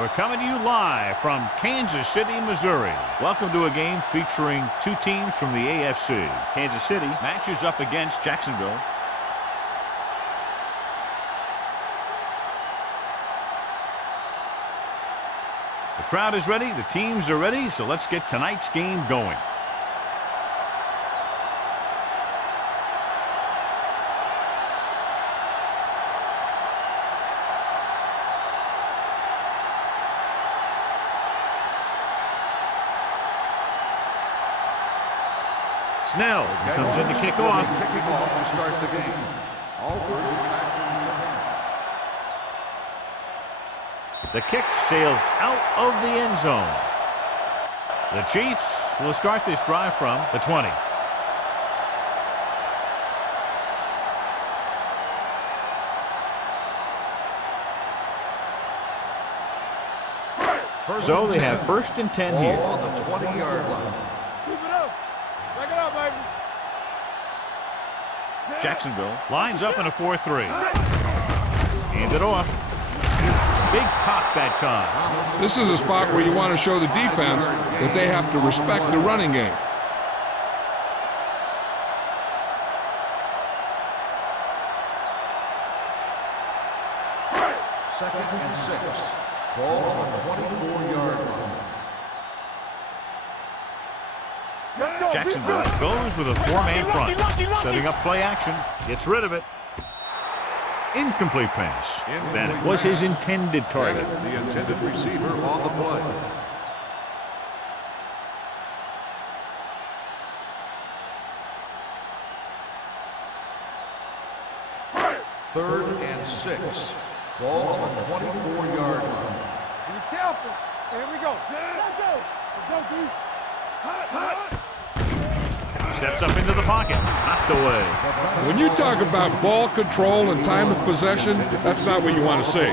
We're coming to you live from Kansas City, Missouri. Welcome to a game featuring two teams from the AFC. Kansas City matches up against Jacksonville. The crowd is ready, the teams are ready, so let's get tonight's game going. Snell comes in to kick off. Kicking off to start the game. All four The kick sails out of the end zone. The Chiefs will start this drive from the 20. So they have 1st and 10 here. On the 20-yard line. Jacksonville lines up in a 4-3. Hand it off. Big pop that time. This is a spot where you want to show the defense that they have to respect the running game. Second and 6. Ball on the 24-yard line. Jacksonville goes with a 4-man front. Setting up play action. Gets rid of it. Incomplete pass. That was his intended target. The intended receiver on the play. Third and 6. Ball on the 24-yard line. Be careful. Here we go. Let's go. Let's go, dude. Steps up into the pocket. Knocked away. When you talk about ball control and time of possession, that's not what you want to see.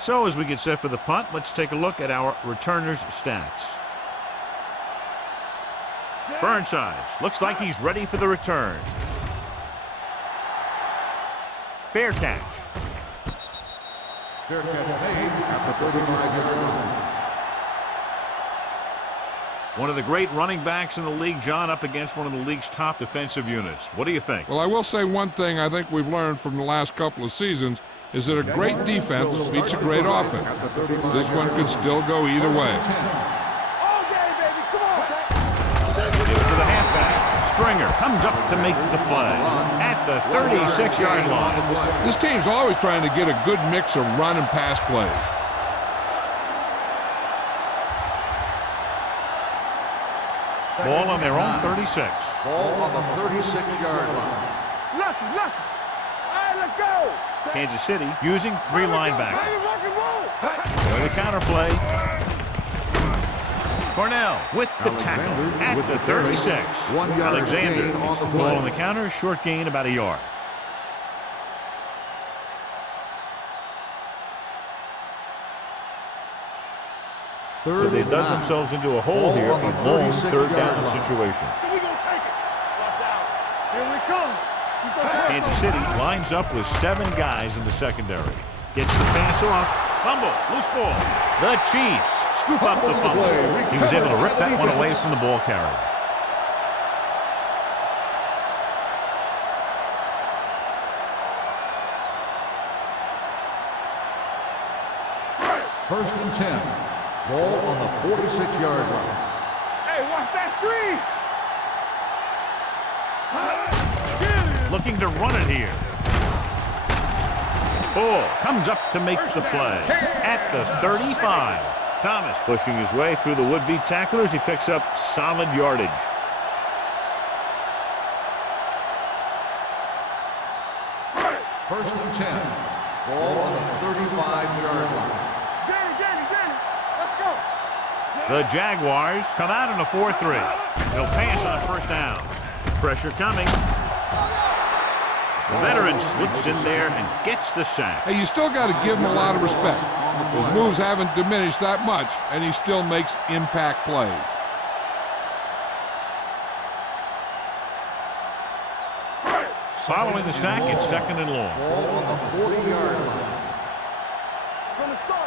So as we get set for the punt, let's take a look at our returners' stats. Burnsides looks like he's ready for the return. Fair catch. Fair catch made at the 35-yard line. One of the great running backs in the league, John, up against one of the league's top defensive units. What do you think? Well, I will say one thing I think we've learned from the last couple of seasons is that a great defense beats a great offense. This one could still go either way. To the halfback. Stringer comes up to make the play at the 36-yard line. This team's always trying to get a good mix of run and pass plays. Ball on their own 36. Ball on the 36-yard line. Lucky. All right, let's go. Kansas City using 3 linebackers. For the counter play. Cornell with the tackle at the 36. Alexander gets the ball on the counter. Short gain about a yard. So they dug themselves into a hole here, a long 3rd down situation. We're going to take it. Watch out. Here we come. Kansas City lines up with 7 guys in the secondary. Gets the pass off. Fumble. Loose ball. The Chiefs scoop up the fumble. He was able to rip that one away from the ball carrier. First and 10. Ball on the 46-yard line. Hey, watch that screen. Looking to run it here. Ball comes up to make the play at the 35. Thomas pushing his way through the would-be tacklers. He picks up solid yardage. First and 10. Ball on the 35-yard line. Get it. Let's go. The Jaguars come out in a 4-3. They'll pass on 1st down. Pressure coming. The veteran slips in there and gets the sack. Hey, you still got to give him a lot of respect. His moves haven't diminished that much, and he still makes impact plays. Following the sack, it's 2nd and long. Ball on the 40-yard line. From the start.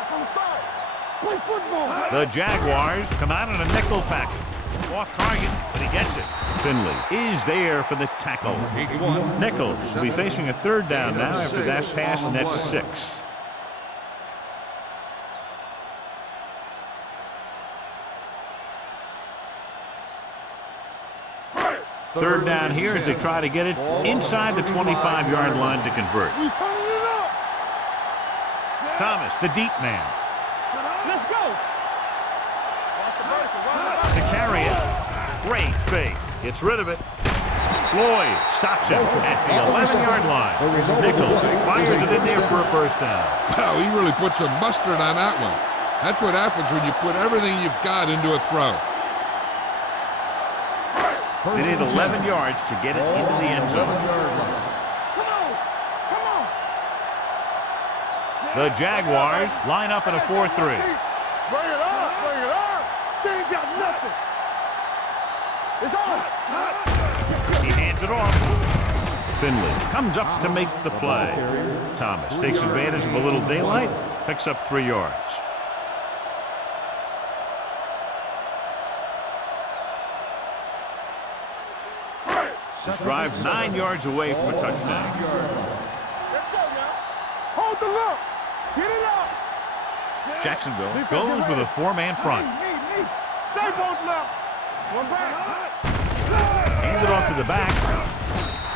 Play football. The Jaguars come out in a nickel package. Off target, but he gets it. Finley is there for the tackle. Nichols will be facing a 3rd down now after that pass, and that's 6. Third down here as they try to get it inside the 25-yard line to convert. We turning it up. Thomas, the deep man, Let's go. to carry it. Great fake. Gets rid of it. Floyd stops him at the 11-yard line. Nichols fires it in there for a 1st down. Wow, he really put some mustard on that one. That's what happens when you put everything you've got into a throw. They need 11 yards to get it into the end zone. Come on. The Jaguars line up in a 4-3. Bring it up. They ain't got nothing. It's on. He hands it off. Finley comes up to make the play. Thomas takes advantage of a little daylight, picks up 3 yards. This drive 9 yards away from a touchdown. Let's go now. Hold the look. Get it up. Jacksonville goes with a 4-man front. Me. Stay both left. One back. Hand it off to the back.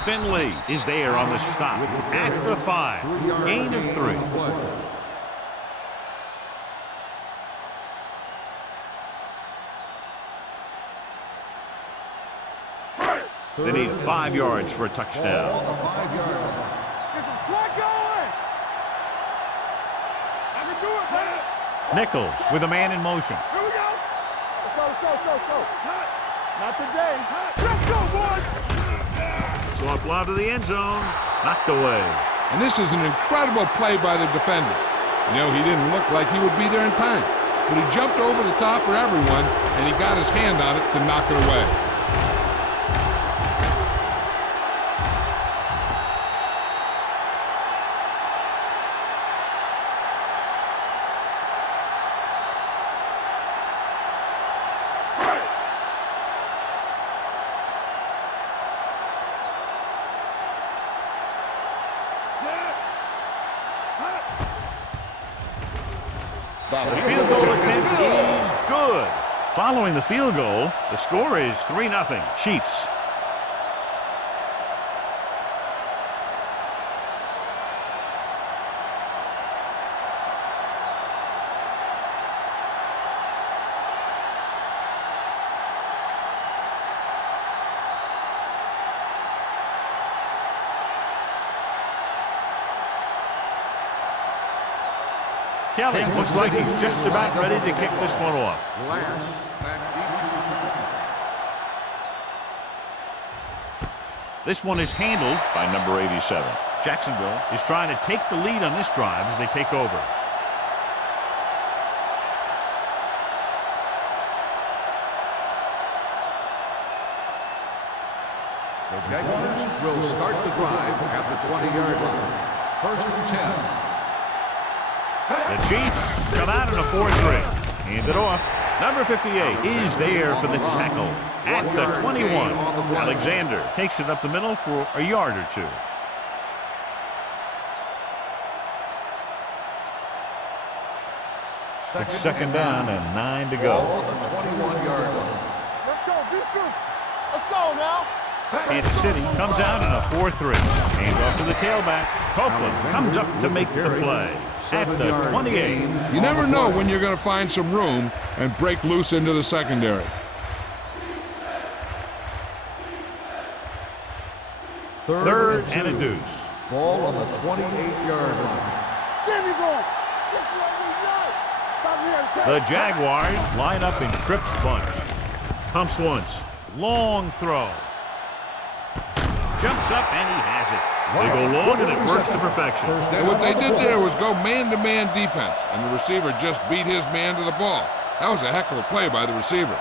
Finley is there on the stop at the 5. Gain of 3. They need 5 yards for a touchdown. On the 5-yard line. Get some slack going. I can do it, man. Nichols with a man in motion. Here we go. Let's go. Not today. Let's go, boys. Soft lob to the end zone. Knocked away. And this is an incredible play by the defender. You know, he didn't look like he would be there in time, but he jumped over the top of everyone, and he got his hand on it to knock it away. The field goal attempt is good. Following the field goal, the score is 3-0 Chiefs. Kelly looks like he's just about ready to kick this one off. Last back deep to return. This one is handled by number 87. Jacksonville is trying to take the lead on this drive as they take over. The Jaguars will start the drive at the 20-yard line. 1st and 10. The Chiefs come out in a 4-3. Hand it off. Number 58 is there for the tackle at the 21. Alexander takes it up the middle for a yard or 2. It's 2nd down and 9 to go. Ball on the 21-yard line. Let's go, defense. Let's go now. Kansas City comes out in a 4-3. Hand off to the tailback. Copeland comes up to make the play at the 28. You never know when you're going to find some room and break loose into the secondary. Third and a deuce. Ball on the 28-yard line. There we go. That's what we got. Stop here and say. The Jaguars line up in Tripp's bunch. Pumps once. Long throw. Jumps up and he has it. They go long and it works to perfection. And what they did there was go man-to-man defense, and the receiver just beat his man to the ball. That was a heck of a play by the receiver.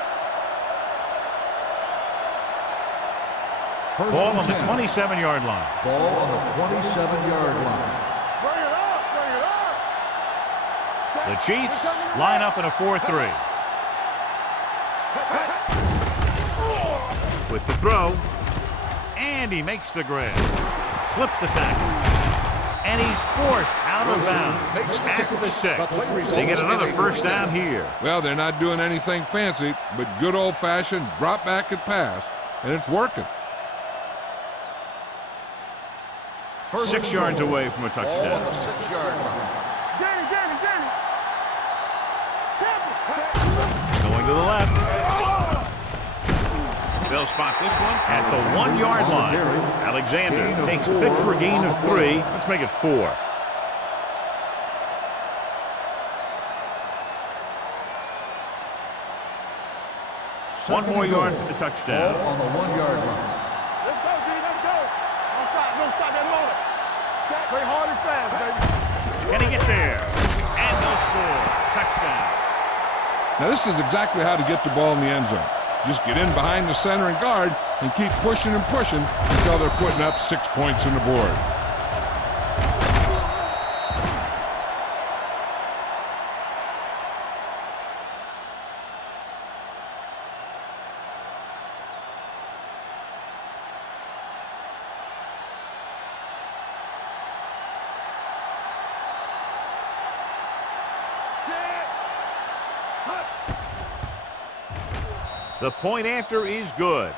Ball on the 27-yard line. Ball on the 27-yard line. Bring it up, bring it up. The Chiefs line up in a 4-3. With the throw, and he makes the grab. Slips the tackle. And he's forced out of bounds at the 6. They get another first down here. Well, they're not doing anything fancy, but good old-fashioned drop back and pass, and it's working. 6 yards away from a touchdown. Ball on the 6-yard line. Danny. Going to the left. They'll spot this one at the 1-yard line. Alexander takes the pitch for a gain of 3. Let's make it 4. One more yard for the touchdown. Ball on the 1-yard line. Let's go, D, let's go. Don't stop that moment. Play hard and fast, baby. Can he get there? And they'll score. Touchdown. Now, this is exactly how to get the ball in the end zone. Just get in behind the center and guard and keep pushing and pushing until they're putting up 6 points on the board. The point after is good.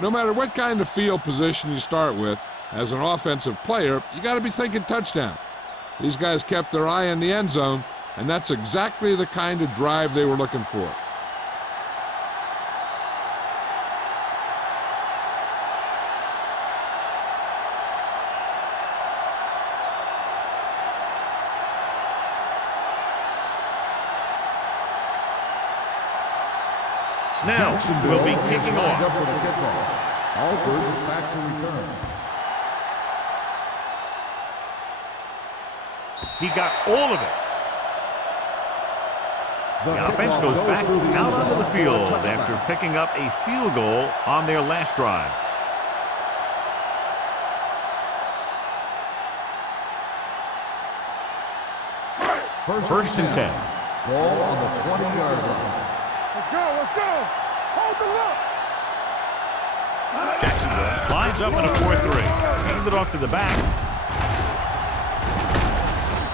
No matter what kind of field position you start with, as an offensive player, you got to be thinking touchdown. These guys kept their eye on the end zone, and that's exactly the kind of drive they were looking for. Snell will be kicking off. Up for the kickoff. Alford back to return. He got all of it. The offense goes back out onto the field after picking up a field goal on their last drive. First and 10. Ball on the 20-yard line. Let's go. Hold the look. Jacksonville lines up in a 4-3. Hand it off to the back.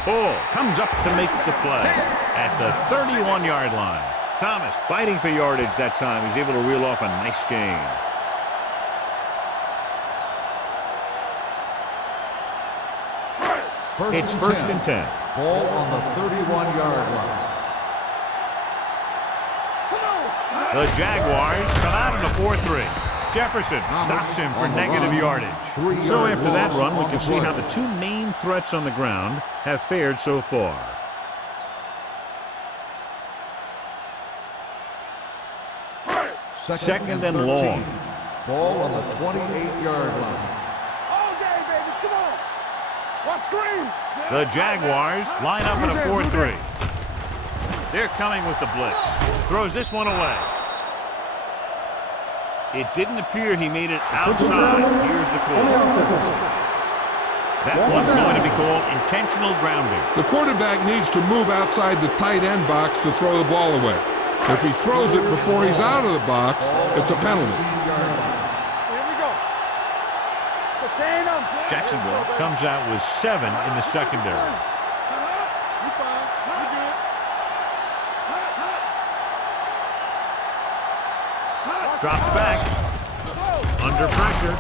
Ball comes up to make the play at the 31-yard line. Thomas fighting for yardage that time. He's able to reel off a nice gain. It's first and 10. Ball on the 31-yard line. The Jaguars come out in a 4-3. Jefferson stops him for negative yardage. So after that run, we can see how the two main threats on the ground have fared so far. Second and long. Ball on the 28-yard line. All day, baby. Come on. What screen? The Jaguars line up in a 4-3. They're coming with the blitz. Throws this one away. It didn't appear he made it outside. Here's the call. That one's going to be called intentional grounding. The quarterback needs to move outside the tight end box to throw the ball away. If he throws it before he's out of the box, it's a penalty. Here we go. Jacksonville comes out with 7 in the secondary. You fine. You good. Drops back. Under pressure.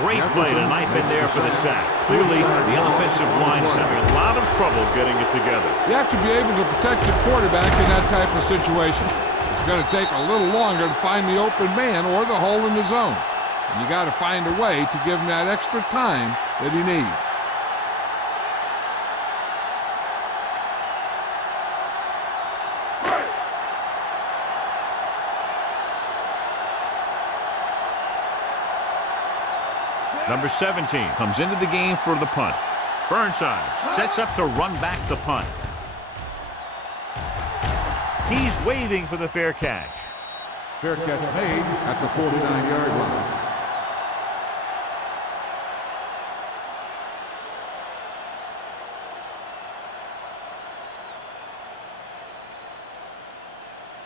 Great play tonight in there for the sack. Clearly, the offensive line is having a lot of trouble getting it together. You have to be able to protect the quarterback in that type of situation. It's going to take a little longer to find the open man or the hole in the zone. And you got to find a way to give him that extra time that he needs. Number 17 comes into the game for the punt. Burnside sets up to run back the punt. He's waving for the fair catch. Fair catch made at the 49-yard line.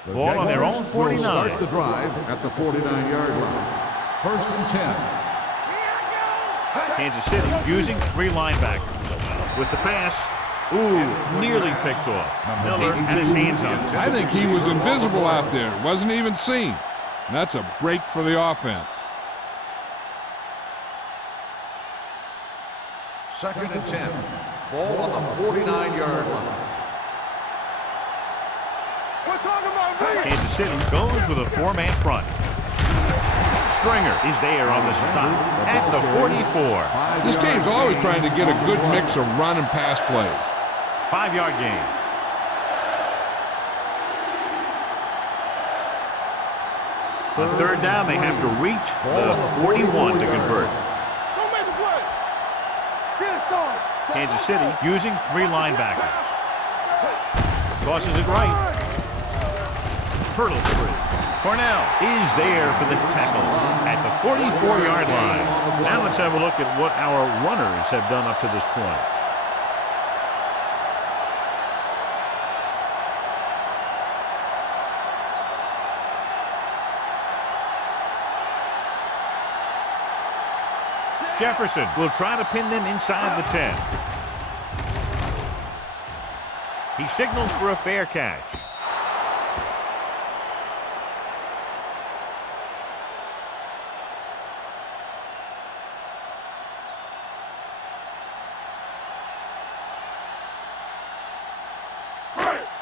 The Ball on their own Jaguars will 49. Start the drive at the 49-yard line. 1st and 10. Kansas City using 3 linebackers. With the pass, nearly picked off. Miller had his hands on it. I think he was invisible out there. Wasn't even seen. And that's a break for the offense. 2nd and 10. Ball on the 49-yard line. We're talking about me. Kansas City goes with a 4-man front. Stringer is there on the stop at the 44. This team's always trying to get a good mix of run and pass plays. 5-yard gain. On 3rd down, they have to reach the 41 to convert. Don't make the play. Get it, son. Kansas City using 3 linebackers. Tosses it right. Hurdles free. Cornell is there for the tackle at the 44-yard line. Now let's have a look at what our runners have done up to this point. Jefferson will try to pin them inside the 10. He signals for a fair catch.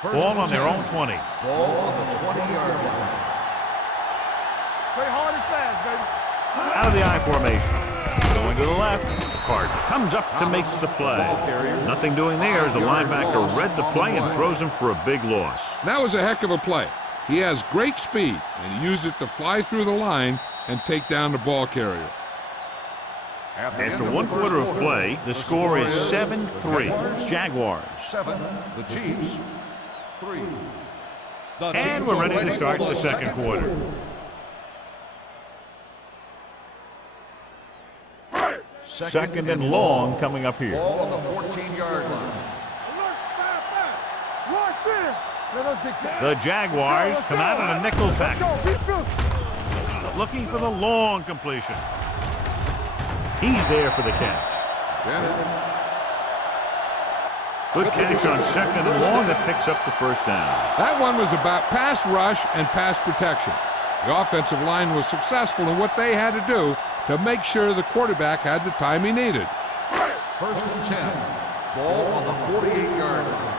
Ball on their own 20. Ball on the 20-yard line. Play hard and fast, baby. Out of the I formation. Going to the left. Carter comes up to make the play. Nothing doing there as the linebacker read the play and throws him for a big loss. That was a heck of a play. He has great speed, and he used it to fly through the line and take down the ball carrier. After 1 quarter of play, the score is 7-3. Jaguars. 7, the Chiefs. 3. And we're ready to start the second quarter. Second and long coming up here. Ball on the 14-yard line. Look, fast, fast. Rush in. Let us dictate. The Jaguars come out in a nickel pack, Go, keep moving. looking for the long completion. He's there for the catch. Good catch on 2nd and long that picks up the 1st down. That one was about pass rush and pass protection. The offensive line was successful in what they had to do to make sure the quarterback had the time he needed. 1st and 10. Ball on the 48-yard line.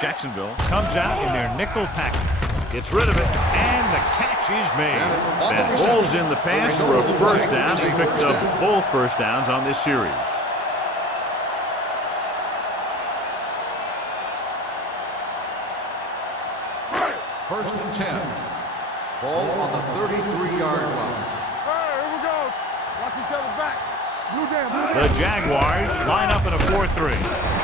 Jacksonville comes out in their nickel package. Gets rid of it, and the catch is made. That ball's in the pass for a 1st down. He's picked up both 1st downs on this series. First and 10. Ball on the 33-yard line. All right, here we go. Watch each other back. Blue down, blue down. The Jaguars line up in a 4-3.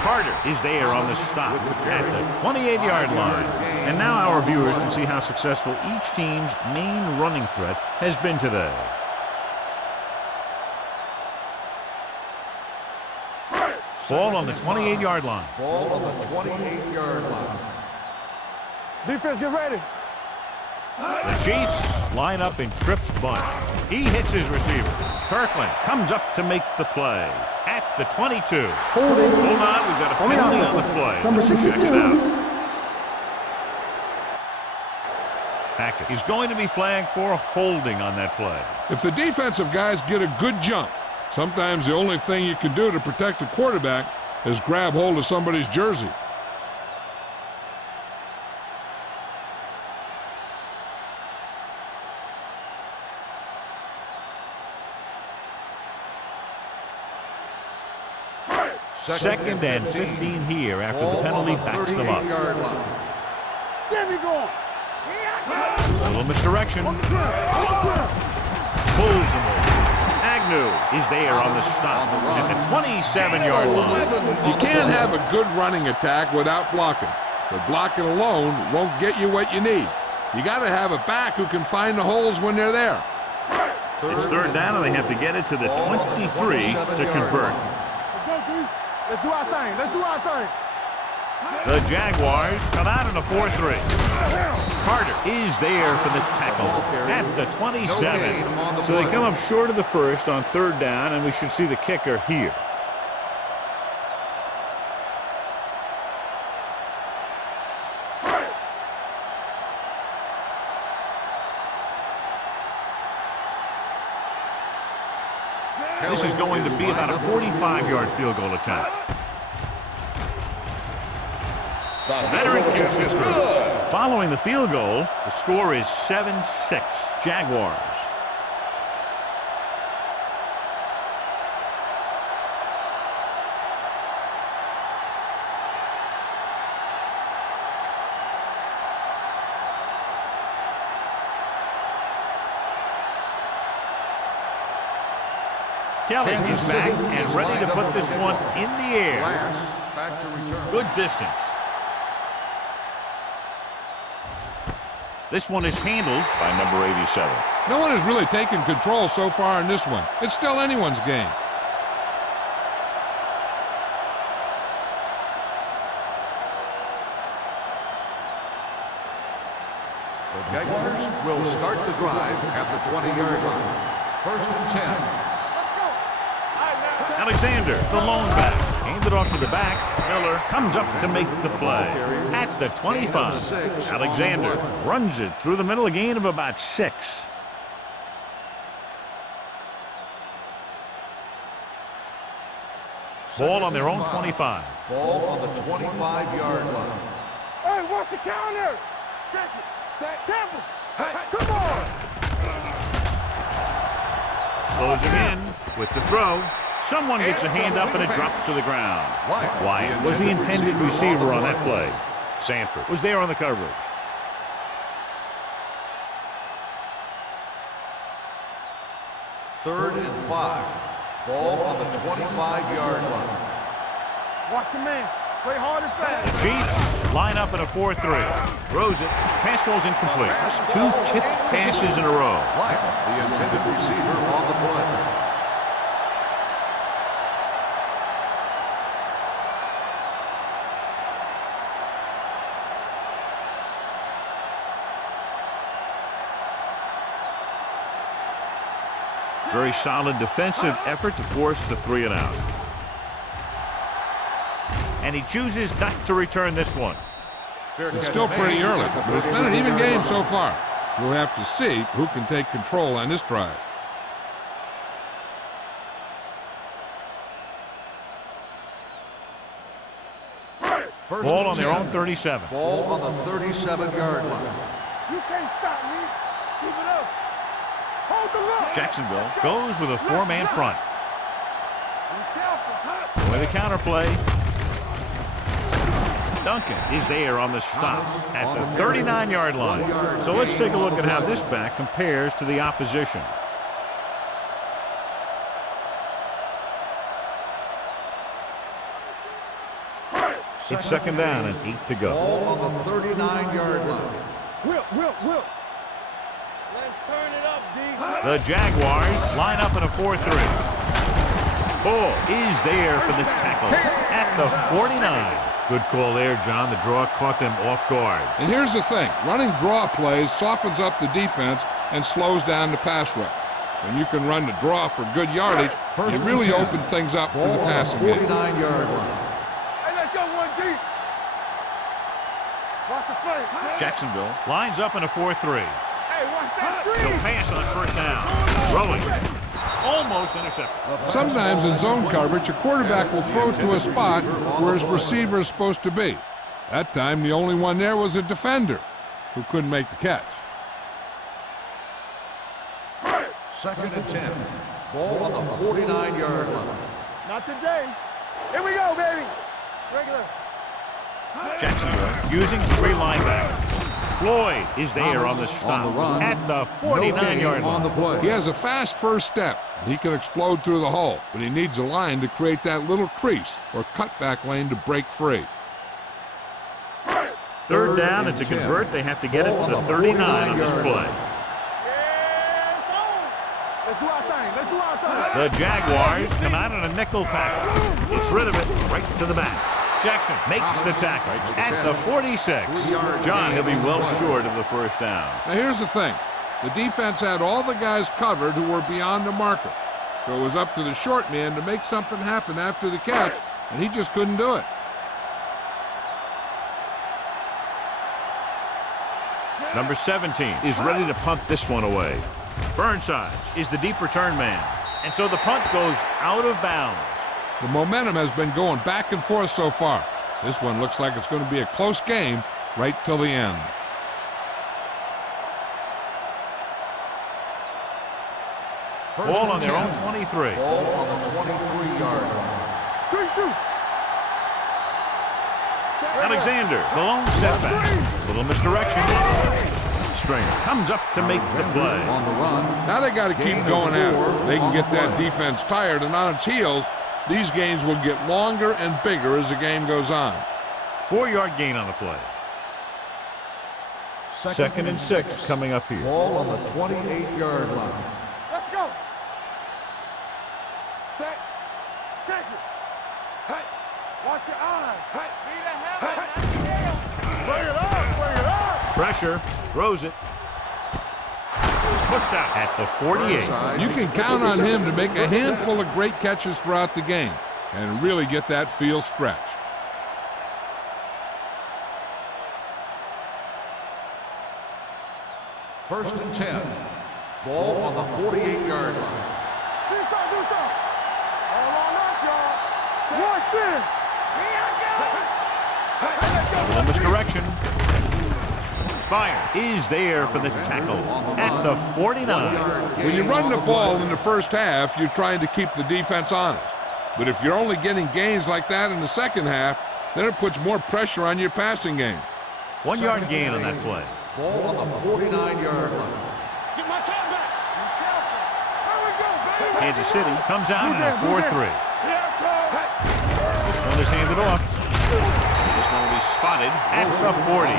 Carter is there on the stop at the 28-yard line. And now our viewers can see how successful each team's main running threat has been today. Ball on the 28-yard line. Ball on the 28-yard line. Defense, get ready. The Chiefs line up in Tripp's bunch. He hits his receiver. Kirkland comes up to make the play at the 22. Hold on, we've got a penalty on the play. Number 62. Check it out. Hackett is going to be flagged for holding on that play. If the defensive guys get a good jump, sometimes the only thing you can do to protect the quarterback is grab hold of somebody's jersey. Second and 15 here after the penalty backs them up. Get me going. A little misdirection. Pulls him over. Agnew is there on the stop at the 27-yard line. You can't have a good running attack without blocking. but blocking alone won't get you what you need. You got to have a back who can find the holes when they're there. It's third down, and they have to get it to the 23 to convert. Let's go, D. Let's do our thing. Let's do our thing. The Jaguars come out in a 4-3. Carter is there for the tackle at the 27. So they come up short of the first on third down, and we should see the kicker here. This is going to be about a 45-yard field goal attempt. The veteran kicks it through. Following the field goal, the score is 7-6 Jaguars. Kelly is back and ready to put this one in the air. Back to return. Good distance. This one is handled by number 87. No one has really taken control so far in this one. It's still anyone's game. The Jaguars will start the drive at the 20-yard line. First and 10. Alexander, the lone back, handed off to the back. Miller comes up to make the play at the 25. Alexander runs it through the middle, a gain of about 6. Ball on their own 25. Ball on the 25-yard line. Hey, watch the counter. Check it. Set. Temple. Hey, come on. Closing in with the throw. Someone gets a hand up and it drops to the ground. Wyatt was the intended receiver on that play. Sanford was there on the coverage. Third and 5. Ball on the 25-yard line. Watch your man. Play hard and fast. The Chiefs line up in a 4-3. Throws it. Pass falls incomplete. 2 tipped passes in a row. Wyatt, the intended receiver on the play. Very solid defensive effort to force the 3-and-out. And he chooses not to return this one. It's still pretty early, but it's been an even game so far. We'll have to see who can take control on this drive. Ball on their own 37. Ball on the 37-yard line. You can't stop me. Keep it up. Hold the look. Jacksonville goes with a 4-man front. Be careful. With a counter play. Duncan is there on the stop at the 39-yard line. So let's take a look at how this back compares to the opposition. It's second down and 8 to go. Ball on the 39-yard line. Will. Let's turn it up, D. The Jaguars line up in a 4-3. Bull is there for the tackle at the 49. Good call there, John. The draw caught them off guard. And here's the thing. Running draw plays softens up the defense and slows down the pass rush. When you can run the draw for good yardage, it really opens things up for the passing game. 49-yard line. Hey, let's go one deep. Watch the play. Jacksonville lines up in a 4-3. Hey, watch that He'll screen. pass on first down. Throwing. Almost intercepted. Sometimes in zone coverage, a quarterback will throw to a spot where his receiver is supposed to be. That time, the only one there was a defender who couldn't make the catch. Second and 10. Ball on the 49-yard line. Not today. Here we go, baby. Regular. Jacksonville using 3 linebackers. Floyd is there on the stop at the 49-yard line. He has a fast first step. He can explode through the hole, but he needs a line to create that little crease or cutback lane to break free. Third down, and to convert, they have to get it to the 39 on this play. Let's do our thing. Let's do our thing. The Jaguars come out in a nickel package. Gets rid of it right to the back. Jackson makes the tackle at the 46. John, he'll be well short of the first down. Now here's the thing. The defense had all the guys covered who were beyond the marker. So it was up to the short man to make something happen after the catch, and he just couldn't do it. Number 17 is ready to punt this one away. Burnsides is the deep return man. And so the punt goes out of bounds. The momentum has been going back and forth so far. This one looks like it's going to be a close game right till the end. Ball on their own 23. Ball on the 23-yard line. Good shoot. Alexander, the lone setback. Little misdirection. Stringer comes up to make the play. On the run. Now they got to keep going at it. They can get that defense tired and on its heels. These games will get longer and bigger as the game goes on. 4-yard gain on the play. Second and 6 coming up here. Ball on the 28-yard line. Let's go. Set. Check it. Hey. Watch your eyes. Hey. Bring it up. Bring it up. Pressure. Throws it. He's pushed out at the 48. You can count on him to make a handful of great catches throughout the game and really get that field stretched. First and 10. Ball on the 48-yard line. Do something. Do something. All on us, y'all. Watch this. A little misdirection. Spire is there for the tackle at the 49. When you run the ball in the first half, you're trying to keep the defense honest. But if you're only getting gains like that in the second half, then it puts more pressure on your passing game. 1-yard gain on that play. Ball on the 49-yard line. Get my top back. Be careful. There we go, baby. Kansas City comes out in a 4-3. Yeah, This one is handed off. This one will be spotted at the 40.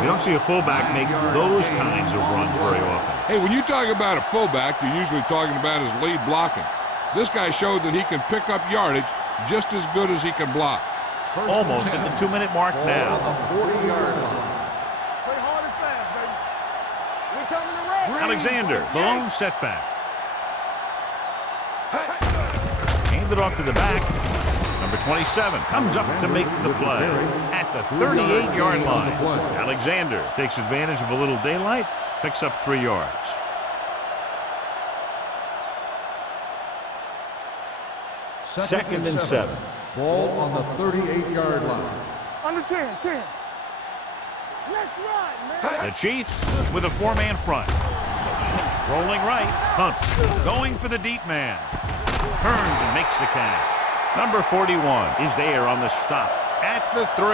You don't see a fullback make those kinds of runs very often. Hey, when you talk about a fullback, you're usually talking about his lead blocking. This guy showed that he can pick up yardage just as good as he can block. Almost at the 2-minute mark now. On the 40-yard line. play hard and fast, baby. We coming to rest. Alexander, the lone setback. Handed off to the back. Number 27 comes up to make the play at the 38-yard line. Alexander takes advantage of a little daylight, picks up 3 yards. Second and 7. Ball on the 38-yard line. Under 10, 10. Let's run, man. The Chiefs with a 4-man front. Rolling right, pumps, going for the deep man. Turns and makes the catch. Number 41 is there on the stop at the 3.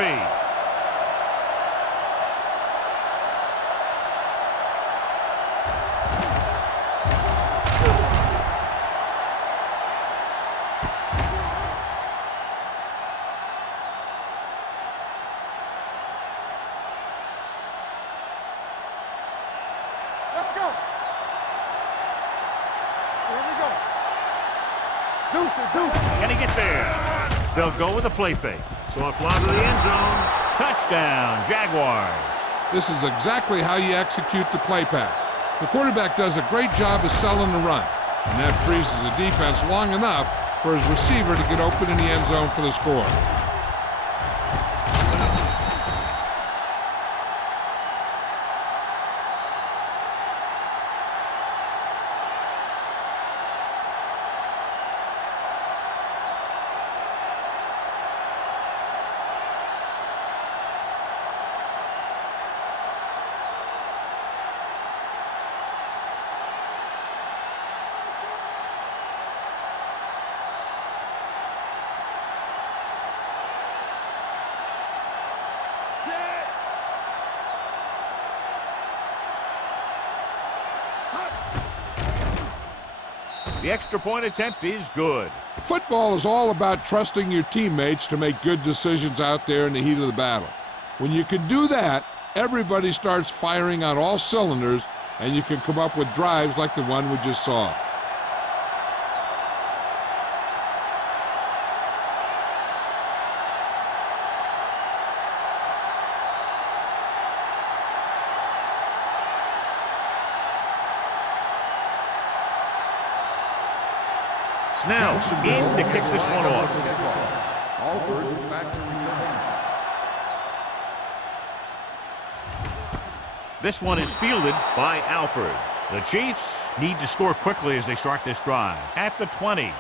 Let's go. Here we go. Deuce it, deuce. Can he get there? They'll go with a play fake. So a fly to the end zone. Touchdown, Jaguars. This is exactly how you execute the play pass. The quarterback does a great job of selling the run, and that freezes the defense long enough for his receiver to get open in the end zone for the score. The extra point attempt is good. Football is all about trusting your teammates to make good decisions out there in the heat of the battle. When you can do that, everybody starts firing on all cylinders, and you can come up with drives like the one we just saw. Snell in to kick this one off. Alford back to return. This one is fielded by Alford. The Chiefs need to score quickly as they start this drive. At the 20.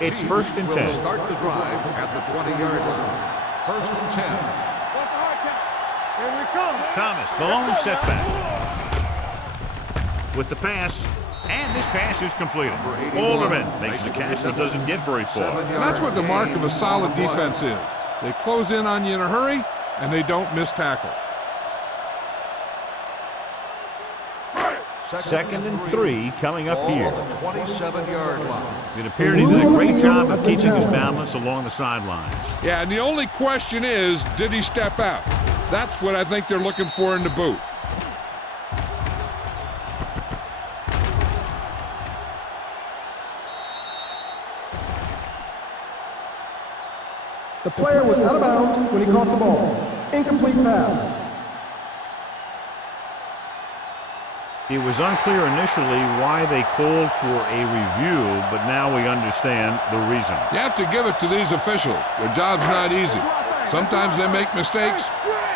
It's first and 10. Start the drive at the 20-yard line. First and 10. Here we come. Thomas, the lone setback. With the pass, and this pass is completed. Alderman makes the catch, but doesn't get very far. And that's what the mark of a solid defense is. They close in on you in a hurry, and they don't miss tackle. Second and 3 coming up here. On the 27-yard line. It appeared he did a great job of keeping his balance along the sidelines. Yeah, and the only question is, did he step out? That's what I think they're looking for in the booth. The player was out of bounds when he caught the ball. Incomplete pass. It was unclear initially why they called for a review, but now we understand the reason. You have to give it to these officials. Their job's not easy. Sometimes they make mistakes,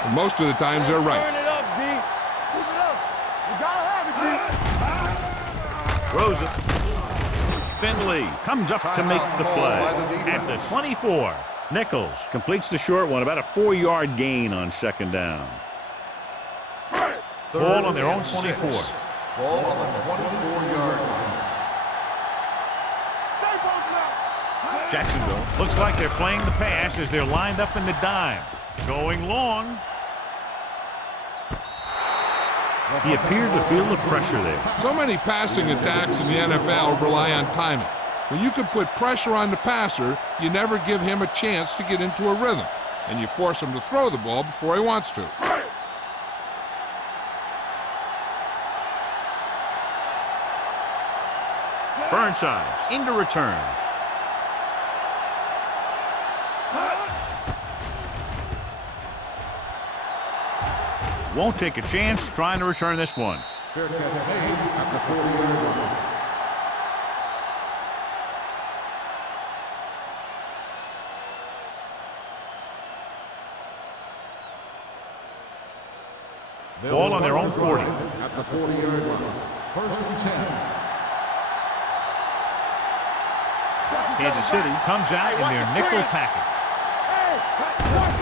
and most of the times they're right. Turn it up, D. Keep it up. You gotta have it, D. Throws it. Finley comes up to make the play. At the 24, Nichols completes the short one, about a 4-yard gain on second down. Ball on their own 24. Ball on the 24-yard line. Jacksonville looks like they're playing the pass as they're lined up in the dime. Going long. He appeared to feel the pressure there. So many passing attacks in the NFL rely on timing. When you can put pressure on the passer, you never give him a chance to get into a rhythm, and you force him to throw the ball before he wants to. Burnside's into return. Won't take a chance trying to return this one. Fair catch made at the 40-yard line. Ball on their own 40. At the 40-yard line. First and 10. Kansas City comes out in their nickel package.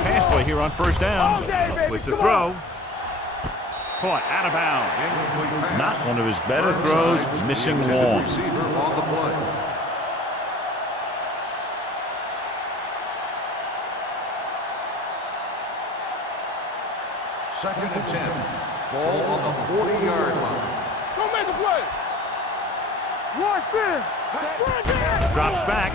Pass play here on first down with the throw. Caught out of bounds. Not one of his better throws, missing long. Receiver on the play. Second and 10. Ball on the 40-yard line. Go make a play. Watch in. Drops back.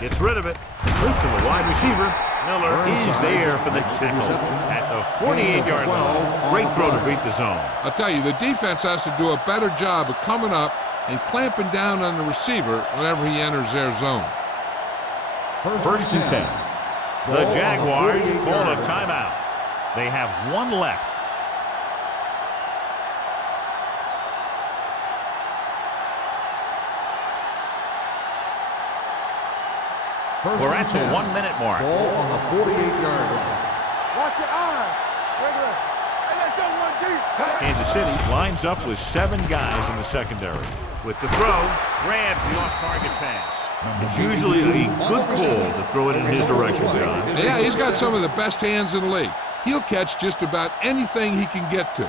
Gets rid of it. Complete to the wide receiver. Miller is there for the tackle at the 48-yard line. Great throw to beat the zone. I'll tell you, the defense has to do a better job of coming up and clamping down on the receiver whenever he enters their zone. First and 10. The Jaguars call a timeout. They have one left. We're at the 1-minute mark. Ball on the 48-yard line. Watch your eyes. Regular. Hey, let's go one deep. Kansas City lines up with 7 guys in the secondary. With the throw, grabs the off-target pass. It's usually a good call to throw it in his direction, John. Yeah, he's got some of the best hands in the league. He'll catch just about anything he can get to.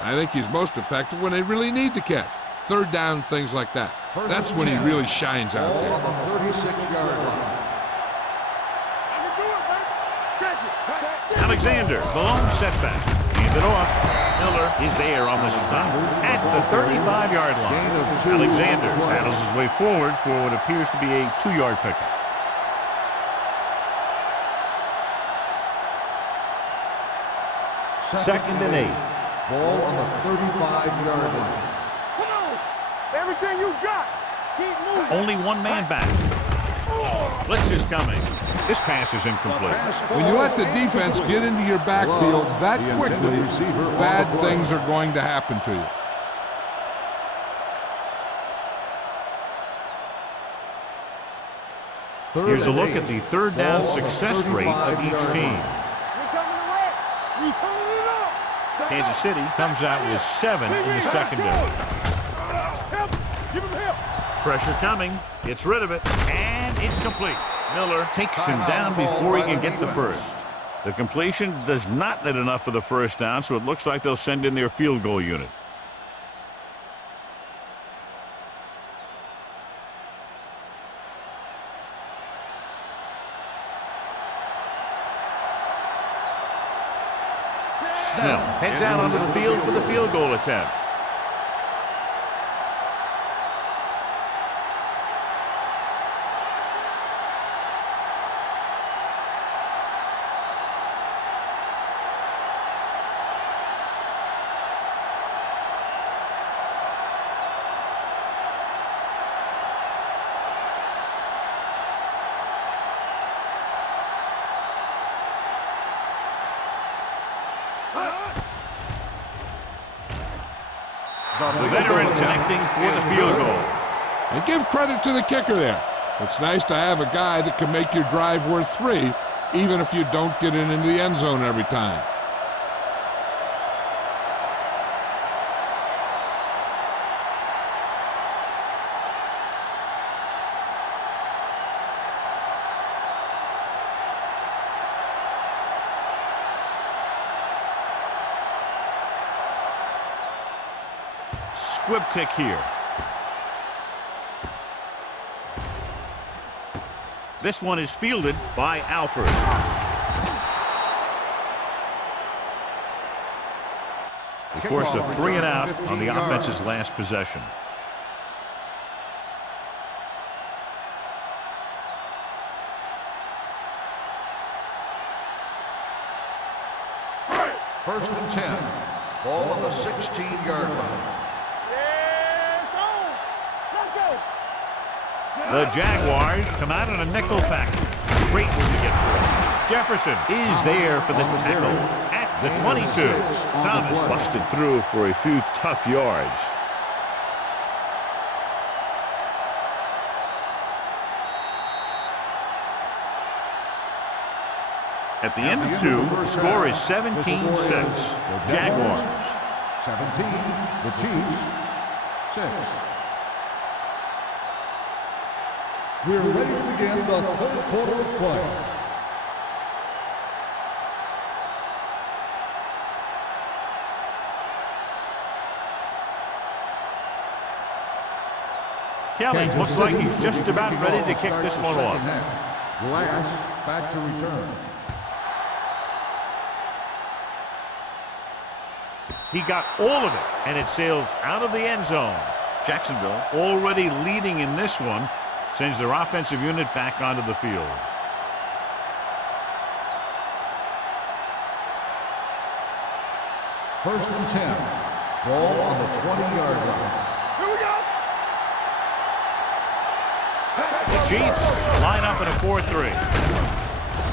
I think he's most effective when they really need to catch. Third down, things like that. That's when he really shines out Ball there. on the 36-yard line. I can do it, baby. Check it. Alexander, the lone setback. The Hand it off. Miller is there on the stop at the 35-yard line. Alexander battles his way forward for what appears to be a 2-yard pickup. Second and 8. Ball on the 35-yard line. Come on. Everything you got. Keep moving. Only one man back. Blitz is coming. This pass is incomplete. When you let the defense get into your backfield that quickly, bad things are going to happen to you. Here's a look at the third down success rate of each team. Kansas City comes out with 7 in the secondary. Give him help. Pressure coming. Gets rid of it. And it's complete. Miller takes him down before he can get the first. The completion does not net enough for the first down, so it looks like they'll send in their field goal unit. Snell heads out onto the field for the field goal attempt. The veteran connecting for the field goal. And give credit to the kicker there. It's nice to have a guy that can make your drive worth 3, even if you don't get it into the end zone every time. Squib kick here. This one is fielded by Alford. They force a 3 and out on the offense's last possession. First and 10. Ball on the 16-yard line. The Jaguars come out in a nickel package. Great one to get through. Jefferson is there for the tackle at the 22. Thomas busted through for a few tough yards. At the end of 2, score is 17-6. Jaguars. 17, the Chiefs, 6. We're ready to begin the third quarter of play. Kelly looks like he's just about ready to kick this one off. Glass back to return. He got all of it, and it sails out of the end zone. Jacksonville already leading in this one. Sends their offensive unit back onto the field. First and 10. Ball on the 20-yard line. Here we go. The Chiefs line up in a 4-3.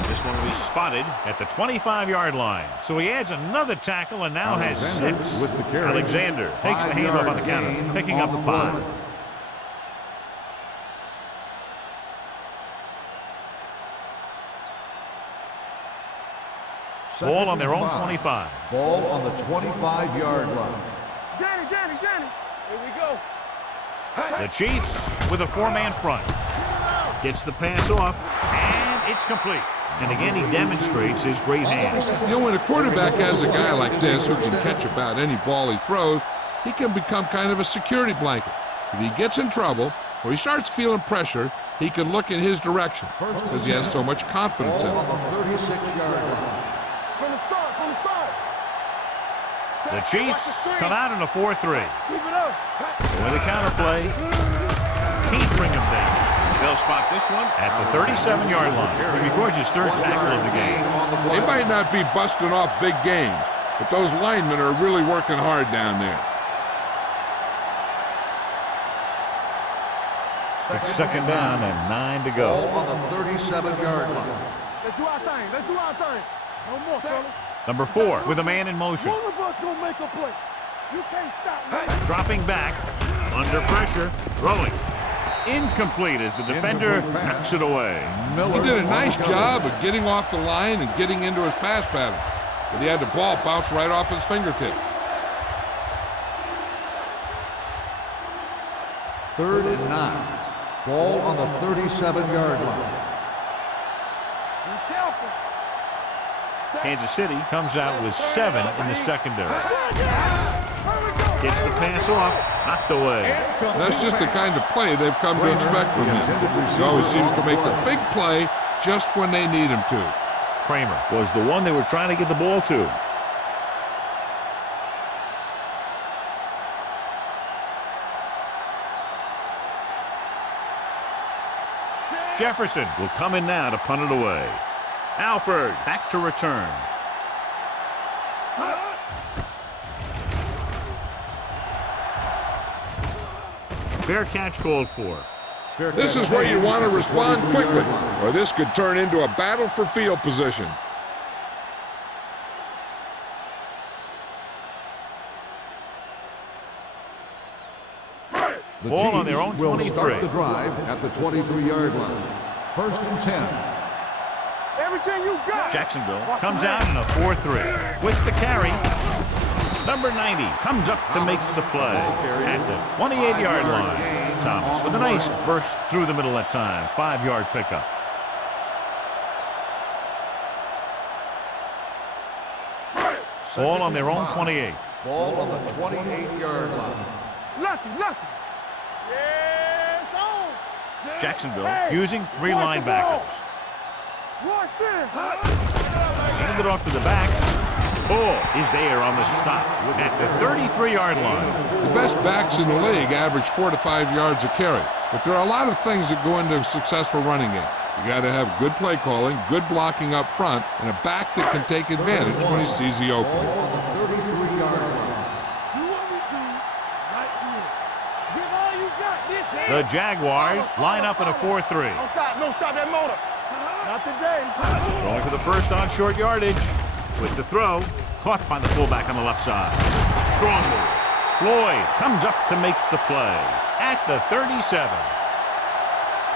This one will be spotted at the 25-yard line. So he adds another tackle and now has 6. With the carry. Alexander takes the handoff on the counter, picking up 5. Ball on their own 25. Ball on the 25-yard line. Johnny. Here we go. The Chiefs with a 4-man front. Gets the pass off, and it's complete. And again, he demonstrates his great hands. You know, when a quarterback has a guy like this who can catch about any ball he throws, he can become kind of a security blanket. If he gets in trouble or he starts feeling pressure, he can look in his direction because he has so much confidence in Ball him. on the 36-yard line. From the start. The Chiefs come out in a 4-3. Keep it up. With a counterplay, can't bring him down. They'll spot this one At the 37-yard line. He records his third tackle of the game. They might not be busting off big game, but those linemen are really working hard down there. It's second down and 9 to go. Ball on the 37-yard line. Let's do our thing. Let's do our thing. No more, fellas. Number 4 with a man in motion. One of us gonna make a play. You can't stop me. Dropping back, under pressure, throwing. Incomplete as the defender knocks it away. He did a nice job of getting off the line and getting into his pass pattern, but he had the ball bounce right off his fingertips. Third and 9. Ball on the 37-yard line. Be careful. Kansas City comes out with 7 in the secondary. Gets the pass off, knocked away. That's just the kind of play they've come to expect from him. He always seems to make the big play just when they need him to. Kramer was the one they were trying to get the ball to. Jefferson will come in now to punt it away. Alford back to return. Fair catch called for. This is where you want to respond quickly, or this could turn into a battle for field position. The Ball on Chiefs their own will 23. start the drive at the 23-yard line. First and 10. Everything you got. Jacksonville comes out in a 4-3 with the carry. Number 90 comes up to make the play at the 28-yard line. Thomas with a nice burst through the middle that time. 5-yard pickup. Ball on their own 28. Ball on the 28-yard line. Lucky. Yes, on. Jacksonville using 3 linebackers. Rush in. Hand it off to the back. Ball is there on the stop at the 33-yard line. The best backs in the league average 4 to 5 yards a carry, but there are a lot of things that go into a successful running game. You got to have good play calling, good blocking up front, and a back that can take advantage when he sees the opening. Ball on the 33-yard line. Do what we do right here. Give all you got. This is. The Jaguars line up in a 4-3. Don't stop that motor. Not today. Going for the first on short yardage. With the throw, caught by the fullback on the left side. Strong move. Floyd comes up to make the play at the 37.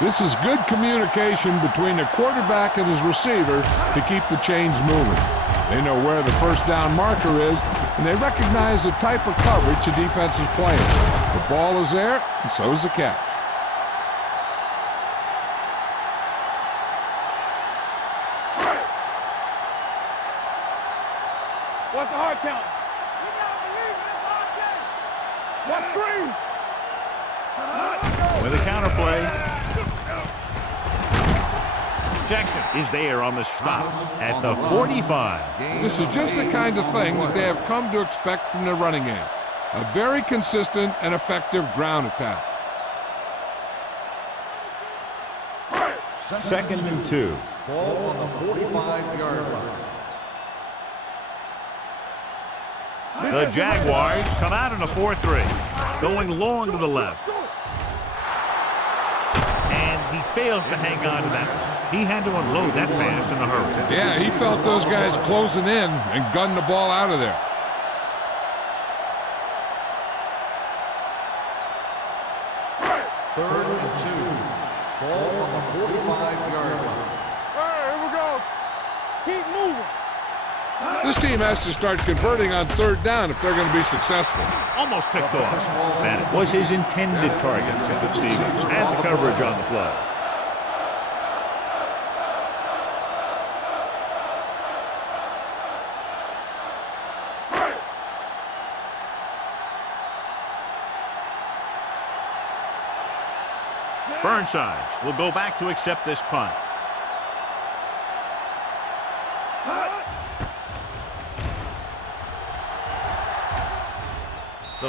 This is good communication between the quarterback and his receiver to keep the chains moving. They know where the first down marker is, and they recognize the type of coverage the defense is playing. The ball is there, and so is the catch. What's the hard count? What screen? With a counterplay. Jackson is there on the stop at the 45. This is just the kind of thing that they have come to expect from their running game. A very consistent and effective ground attack. Second and 2. Ball on the 45-yard line. The Jaguars come out in a 4-3, going long to the left. And he fails to hang on to that. He had to unload that pass in a hurry. Yeah, he felt those guys closing in and gunned the ball out of there. Third and 2. Ball on the 45-yard line. All right, here we go. Keep moving. This team has to start converting on third down if they're going to be successful. Almost picked off. And it was his intended target, but Stevens had the coverage on the play. Burnsides will go back to accept this punt.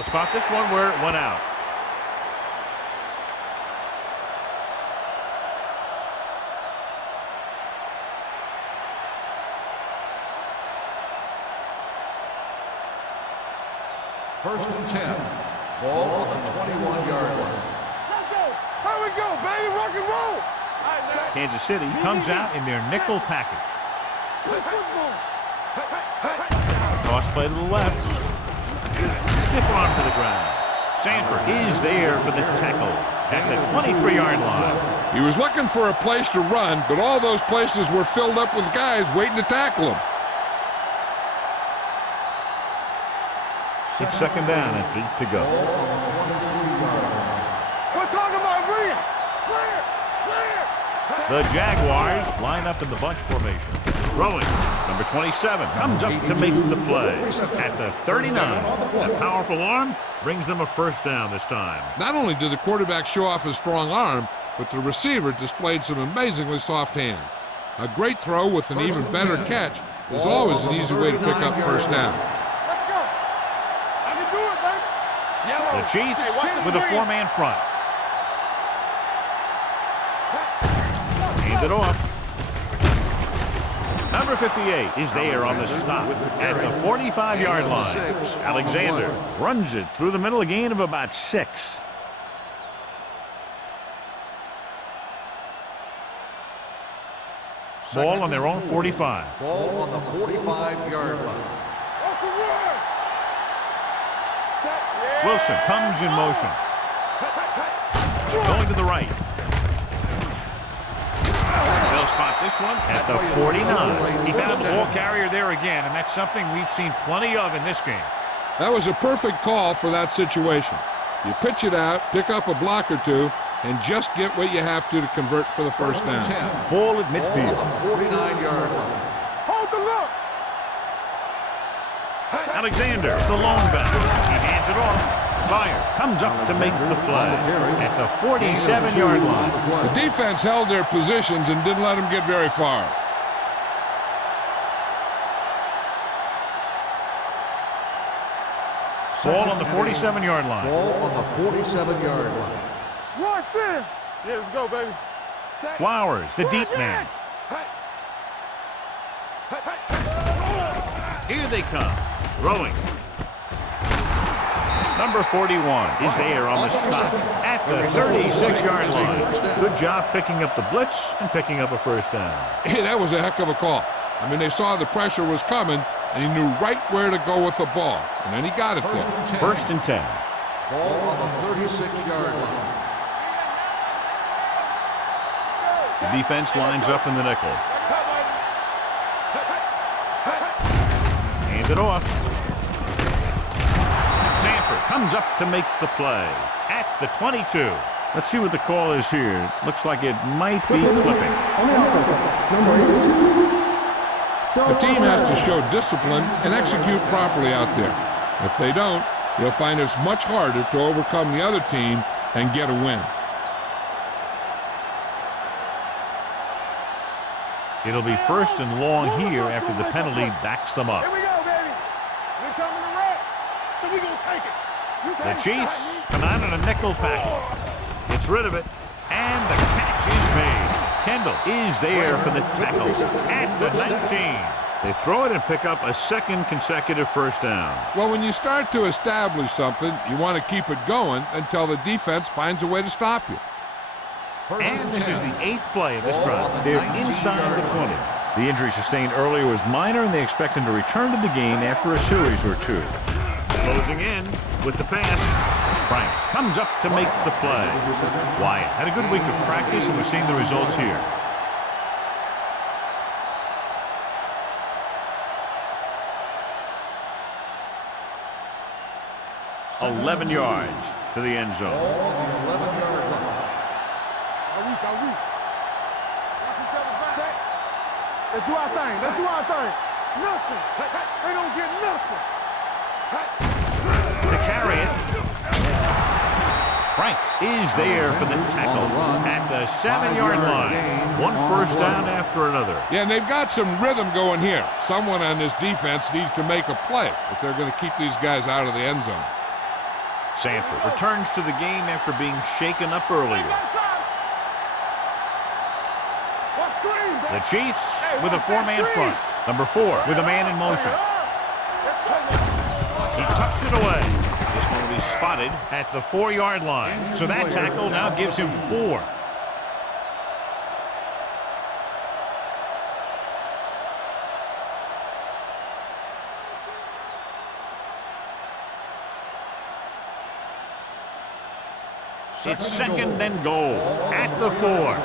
They'll spot this one where it went out. First and 10. Ball on the 21-yard line. Let's go. Here we go, baby. Rock and roll. Kansas City comes out in their nickel package. Toss play to the left. Stiff arm to the ground. Sanford is there for the tackle at the 23-yard line. He was looking for a place to run, but all those places were filled up with guys waiting to tackle him. It's second down and 8 to go. We're talking about Rhea. Clear. The Jaguars line up in the bunch formation. Throwing. Number 27 comes up to make the play at the 39. That powerful arm brings them a first down this time. Not only did the quarterback show off his strong arm, but the receiver displayed some amazingly soft hands. A great throw with an even better catch is always an easy way to pick up first down. Let's go. I can do it, baby. The Chiefs with a four-man front. Hand it off. Number 58 is there on the stop at the 45-yard line. Alexander runs it through the middle, a gain of about 6. Ball on their own 45. Ball on the 45-yard line. Wilson comes in motion. Going to the right. They'll spot this one at the 49. He found the ball carrier there again, and that's something we've seen plenty of in this game. That was a perfect call for that situation. You pitch it out, pick up a block or two, and just get what you have to convert for the first down. Ball at midfield. Ball on the 49-yard line. Hold the look. Alexander, the lone back. He hands it off. Spire comes up to make the play at the 47-yard line. The defense held their positions and didn't let them get very far. Ball on the 47-yard line. Ball on the 47-yard line. One sin. Yeah, let's go, baby. Flowers, the deep man. Here they come. Throwing. Number 41 is there on the stop at the 36-yard line. Good job picking up the blitz and picking up a first down. Hey, that was a heck of a call. I mean, they saw the pressure was coming, and he knew right where to go with the ball. And then he got it there. First and 10. Ball on the 36-yard line. The defense lines up in the nickel. Hand it off. Sanford comes up to make the play at the 22. Let's see what the call is here. Looks like it might be clipping. On the offense, number 82. The team has to show discipline and execute properly out there. If they don't, they'll find it's much harder to overcome the other team and get a win. It'll be first and long here after the penalty backs them up. Here we go, baby. We're coming to red, so we're going to take it. The Chiefs come out in a nickel package. Gets rid of it, and the catch is made. Kendall is there for the tackle at the 19. They throw it and pick up a second consecutive first down. Well, when you start to establish something, you want to keep it going until the defense finds a way to stop you. And this is the 8th play of this drive. They're inside the 20. The injury sustained earlier was minor, and they expect him to return to the game after a series or two. Closing in with the pass. Franks comes up to make the play. Wyatt had a good week of practice, and we're seeing the results here. "11 yards to the end zone." Let's do our thing. Let's do our thing. Nothing. They don't get nothing. To carry it. Franks is there for the tackle at the 7-yard line. One first down after another. Yeah, and they've got some rhythm going here. Someone on this defense needs to make a play if they're going to keep these guys out of the end zone. Sanford returns to the game after being shaken up earlier. The Chiefs with a four-man front. Number 4 with a man in motion. He tucks it away. This one will be spotted at the 4-yard line. So that tackle now gives him 4. It's second and goal at the 4.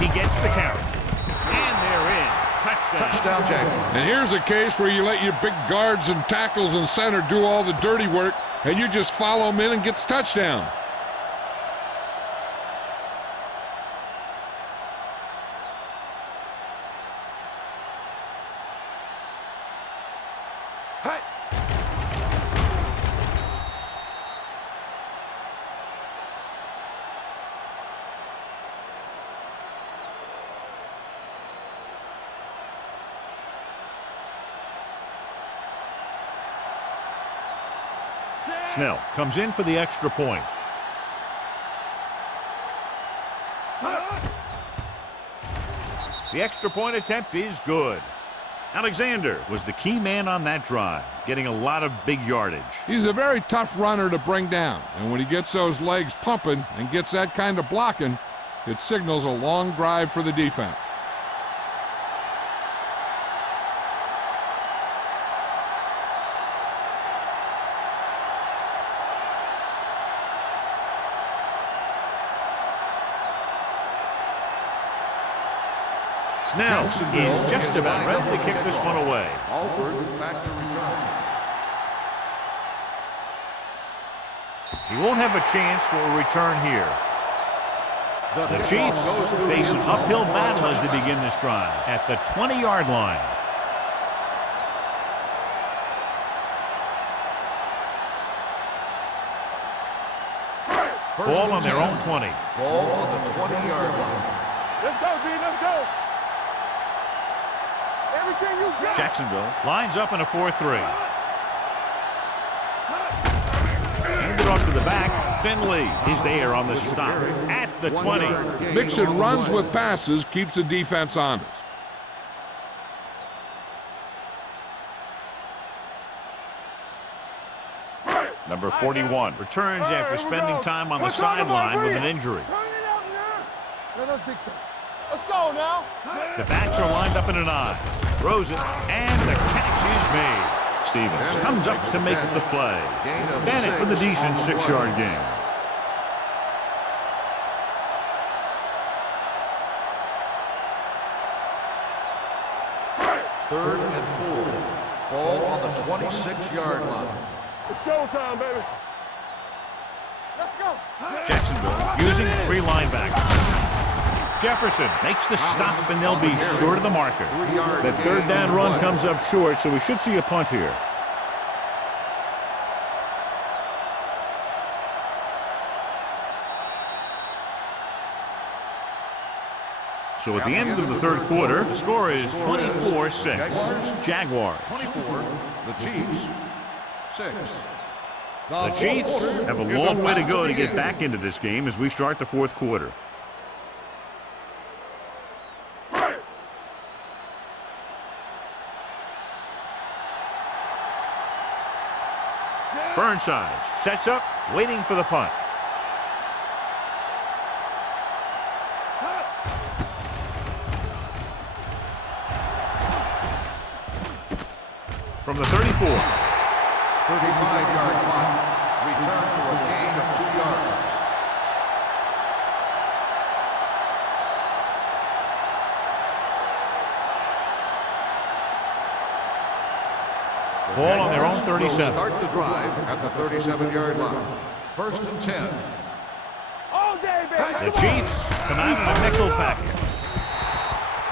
He gets the carry. And they're in. Touchdown, Jaguars. And here's a case where you let your big guards and tackles and center do all the dirty work, and you just follow them in and get the touchdown. Snell comes in for the extra point. The extra point attempt is good. Alexander was the key man on that drive, getting a lot of big yardage. He's a very tough runner to bring down, and when he gets those legs pumping and gets that kind of blocking, it signals a long drive for the defense. Snell is just about ready to kick this one away. Alford back to return. He won't have a chance for a return here. The Chiefs face an uphill battle as they begin this drive at the 20-yard line. Ball on their own 20. Ball on the 20-yard line. Let's go, B. Let's go. Everything you got. Jacksonville lines up in a 4-3. Handed off to the back. Finley is there on the stop at the 20. Mixon runs with passes, keeps the defense honest. Number 41 returns after spending time on the sideline with an injury. Let's go now. The backs are lined up in an I. Throws it, and the catch is made. Stevens comes up to make the play. Bennett with a decent 6-yard gain. Third and 4. Ball on the 26-yard line. It's showtime, baby. Let's go. Jacksonville using 3 linebackers. Jefferson makes the stop, and they'll be short of the marker. That third down run comes up short, so we should see a punt here. So at the end of the third quarter, the score is 24-6. Jaguars. 24, the Chiefs, 6. The Chiefs have a long way to go to get back into this game as we start the fourth quarter. Burnside sets up, waiting for the punt. From the 34. 35-yard punt. Return for a gain of 2 yards. Ball on their own 37. Start the drive at the 37-yard line. First and 10. All day, baby. The Chiefs come out in a nickel package.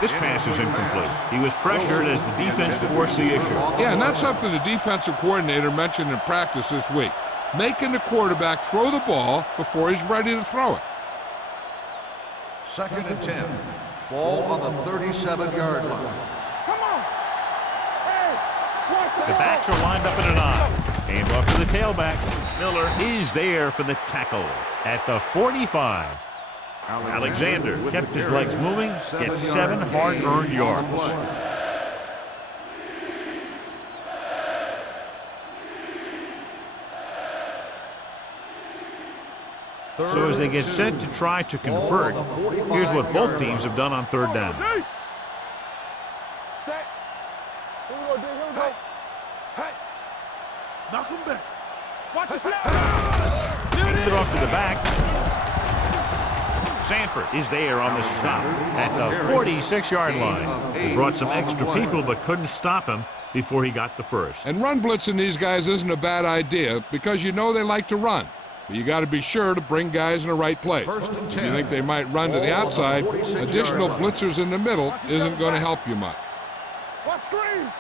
This pass is incomplete. He was pressured as the defense forced the issue. Yeah, and that's something the defensive coordinator mentioned in practice this week. Making the quarterback throw the ball before he's ready to throw it. Second and 10. Ball on the 37-yard line. Come on. Hey, 1 The backs are lined up in an I. Hand off to the tailback. Miller is there for the tackle at the 45. Alexander kept his legs moving, gets 7 hard-earned yards. So as they get set to try to convert, here's what both teams have done on third down. Set. Here we go, D. Here we go. Hey. Knock him back. Watch the snap. Handed it off to the back. Sanford is there on the stop at the 46-yard line. He brought some extra people but couldn't stop him before he got the first. And run blitzing these guys isn't a bad idea because you know they like to run. But you got to be sure to bring guys in the right place. If you think they might run to the outside, additional blitzers in the middle isn't going to help you much. What screen?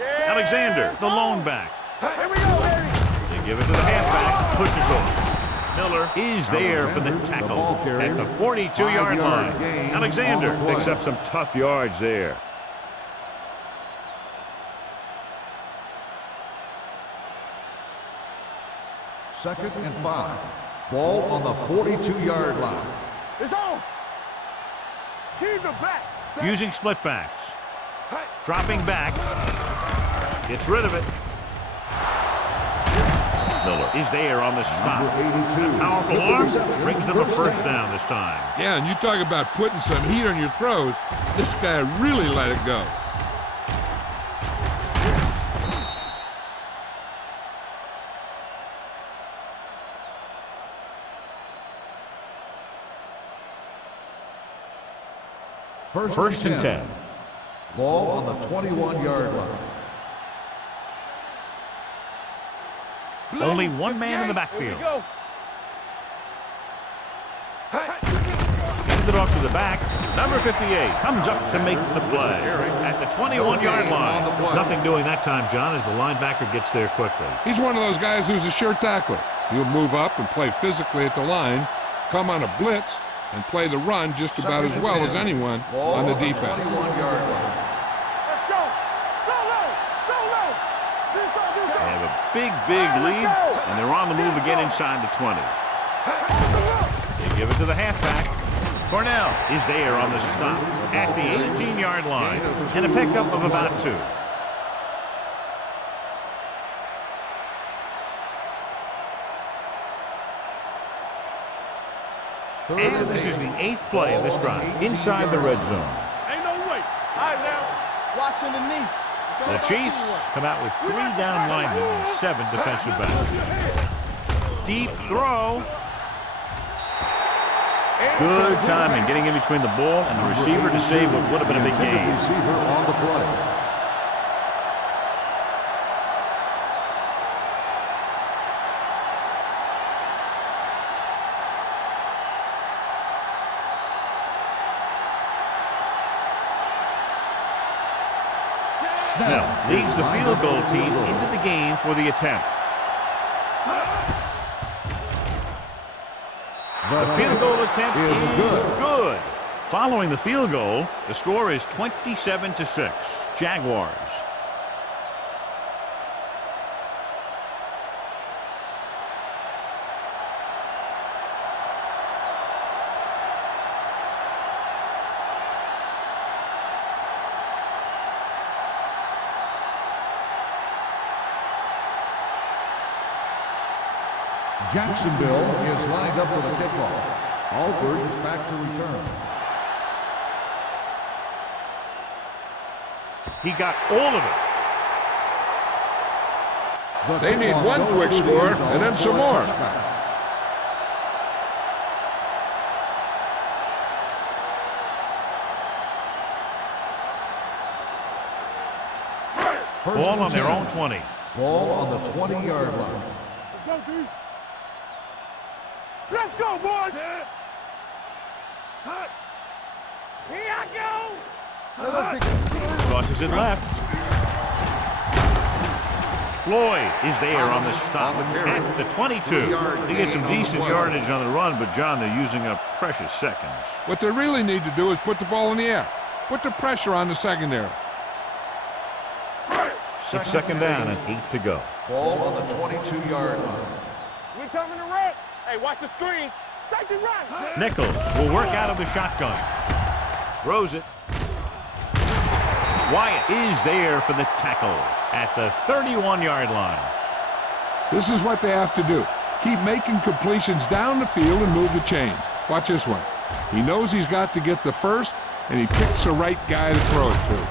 Alexander, the lone back. Here we go, baby. They give it to the halfback, pushes off. Miller is there for the tackle at the 42-yard line. Alexander picks up some tough yards there. Second and 5. Ball on the 42-yard line. It's on. Keep the back. Set. Using split backs. Dropping back. Gets rid of it. Miller is there on the stop. A powerful arm brings them a first down this time. Yeah, and you talk about putting some heat on your throws. This guy really let it go. First and 10. Ball on the 21-yard line. Only one man in the backfield. Handed it off to the back. Number 58 comes up to make the play at the 21-yard line. Nothing doing that time, John, as the linebacker gets there quickly. He's one of those guys who's a sure tackler. He'll move up and play physically at the line, come on a blitz, and play the run just about as well as anyone on the defense. 21-yard line. Let's go. Go low. Go low. This up, this They up. have a big lead, and they're on the move again inside the 20. They give it to the halfback. Cornell is there on the stop at the 18-yard line, and a pickup of about 2. And this is the 8th play of this drive inside the red zone. Ain't no way. All right, now. Watching the knee. The Chiefs come out with 3 down linemen and 7 defensive backs. Deep throw. Good timing getting in between the ball and the receiver to save what would have been a big gain. Receiver on the play. Snell leads the field goal team into the game for the attempt. The field goal attempt is good. Following the field goal, the score is 27-6. Jaguars. Jacksonville is lined up for the kickoff. Alford back to return. He got all of it. They need one quick score and then some more. Ball on their own 20. Ball on the 20-yard line. Let's go, D. Let's go, boys. Here I go. Crosses it left. Floyd is there on the stop at the 22. They get some decent yardage on the run, but, John, they're using up precious seconds. What they really need to do is put the ball in the air. Put the pressure on the secondary. It's second down and 8 to go. Ball on the 22-yard line. We coming to red. Hey, watch the screen. Safety right. Nichols will work out of the shotgun. Throws it. Wyatt is there for the tackle at the 31-yard line. This is what they have to do. Keep making completions down the field and move the chains. Watch this one. He knows he's got to get the first, and he picks the right guy to throw it to.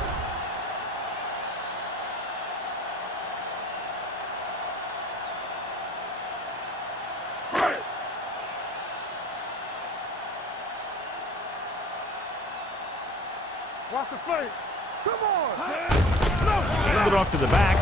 Watch the play. Come on. Hand it off to the back.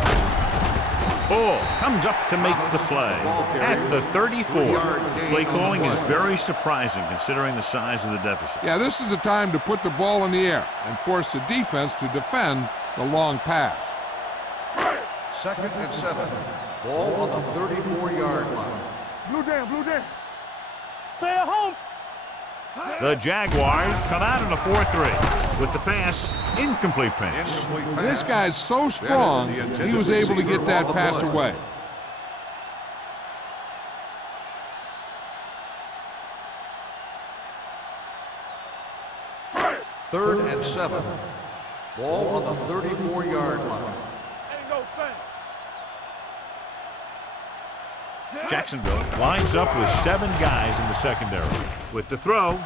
Ball comes up to make the play at the 34. Play calling is very surprising considering the size of the deficit. Yeah, this is the time to put the ball in the air and force the defense to defend the long pass. Second and 7. Ball on the 34-yard line. Blue down, blue down. Stay at home. The Jaguars come out in a 4-3 with the pass. Incomplete pass. Incomplete pass. This guy's so strong, he was able to get that pass away. Third and 7. Ball on the 34-yard line. Ain't no thing. Jacksonville lines up with 7 guys in the secondary. With the throw,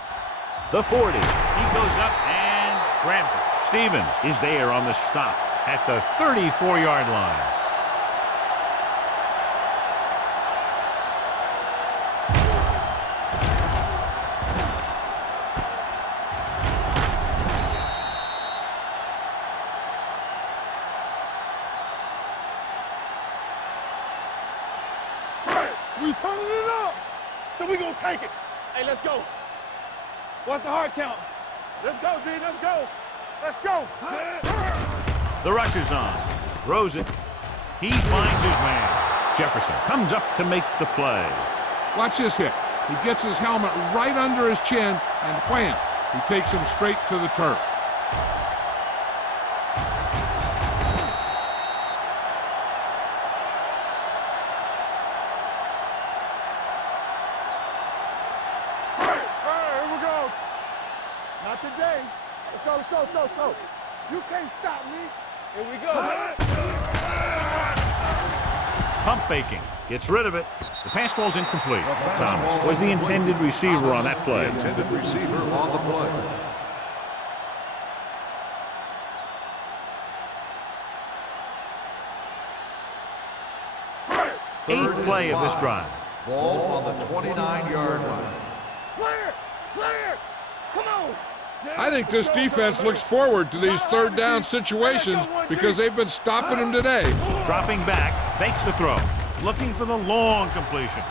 the 40. He goes up and grabs it. Stevens is there on the stop at the 34-yard line. We turning it up. So we gonna take it. Hey, let's go. What's the hard count? Let's go, D. Let's go. Let's go. The rush is on. Throws it. He finds his man. Jefferson comes up to make the play. Watch this hit. He gets his helmet right under his chin, and wham, he takes him straight to the turf. Not today. Let's go, let's go, let's go, let's go. You can't stop me. Here we go. Pump faking. Gets rid of it. The pass ball's incomplete. Thomas was the intended receiver on that play. The intended receiver on the play. Eighth play of this drive. Ball on the 29-yard line. Clear! Clear! Come on! I think this defense looks forward to these third down situations because they've been stopping them today. Dropping back, fakes the throw. Looking for the long completion.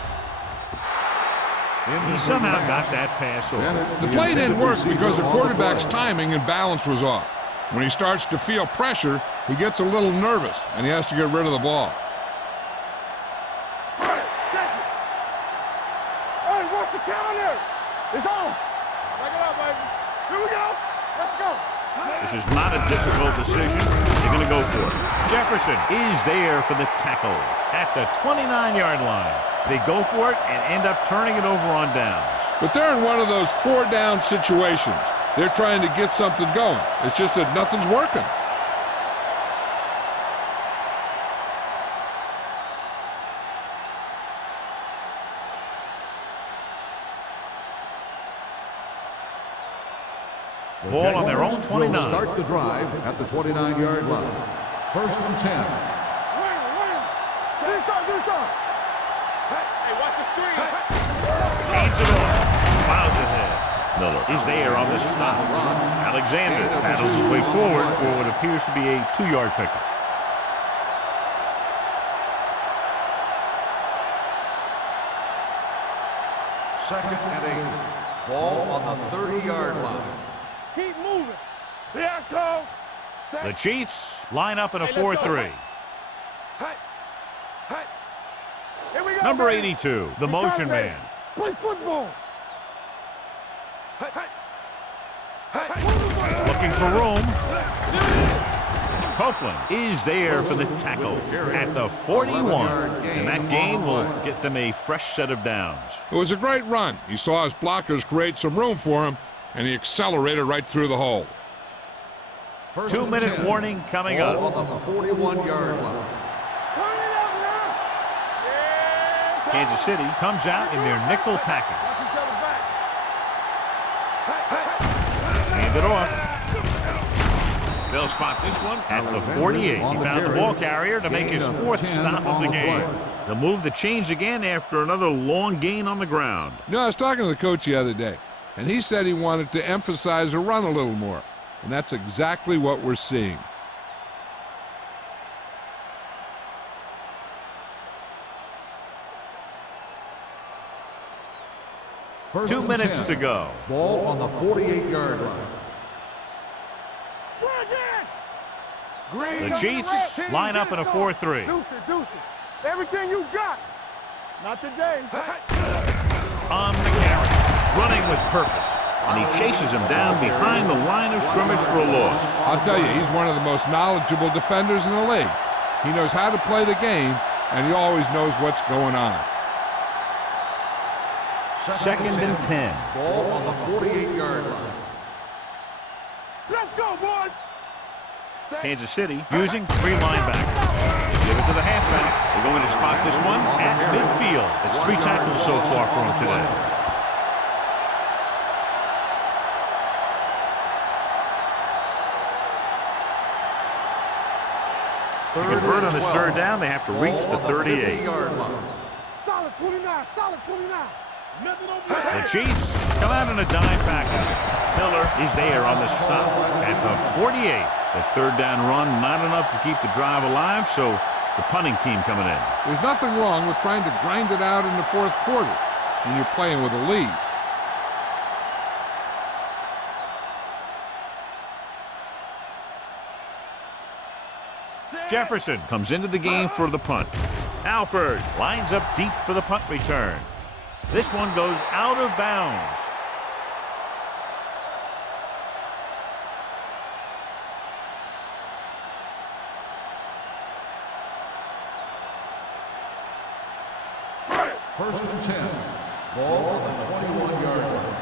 He somehow got that pass off. The play didn't work because the quarterback's timing and balance was off. When he starts to feel pressure, he gets a little nervous, and he has to get rid of the ball. Hey, watch the counter! It's on! Back it up, baby. Here we go! Let's go! This is not a difficult decision. They're going to go for it. Jefferson is there for the tackle at the 29-yard line. They go for it and end up turning it over on downs. But they're in one of those four-down situations. They're trying to get something going. It's just that nothing's working. Ball on their own 29. Will start the drive at the 29-yard line. First and 10. This side. Hey, watch the screen. Hands it off. Fouls it ahead. Miller is there on the stop. Alexander paddles his way forward for what appears to be a 2-yard pickup. Second and 8. Ball on the 30-yard line. Keep moving. Here I come. The Chiefs line up in a 4-3. Here we go. Number baby. 82, the motion man. Play football. Looking for room. Copeland is there for the tackle at the 41. And that gain will get them a fresh set of downs. It was a great run. He saw his blockers create some room for him, and he accelerated right through the hole. 2-minute warning coming up. On the 41-yard line. Kansas City comes out in their nickel package. Hand it off. They'll spot this one at the 48. He found the ball carrier to make his fourth stop of the game. They'll move the chains again after another long gain on the ground. You know, I was talking to the coach the other day, and he said he wanted to emphasize the run a little more. And that's exactly what we're seeing. First 2 minutes to go. Ball on the 48-yard line. The Chiefs line up in a 4-3. Deuce it. Everything you got. Not today. On the carry, running with purpose. And he chases him down behind the line of scrimmage for a loss. I'll tell you, he's one of the most knowledgeable defenders in the league. He knows how to play the game, and he always knows what's going on. Second and 10. Ball on the 48-yard line. Let's go, boys. Kansas City using 3 linebackers. Give it to the halfback. They're going to spot this one at midfield. It's 3 tackles so far for him today. To convert on this third down, they have to reach the 38. Solid 29, solid 29. Nothing over The Chiefs come out in a dime package. Miller is there on the stop at the 48. The third down run, not enough to keep the drive alive, so the punting team coming in. There's nothing wrong with trying to grind it out in the fourth quarter when you're playing with a lead. Jefferson comes into the game for the punt. Alford lines up deep for the punt return. This one goes out of bounds. First and 10. Ball on the 21-yard line.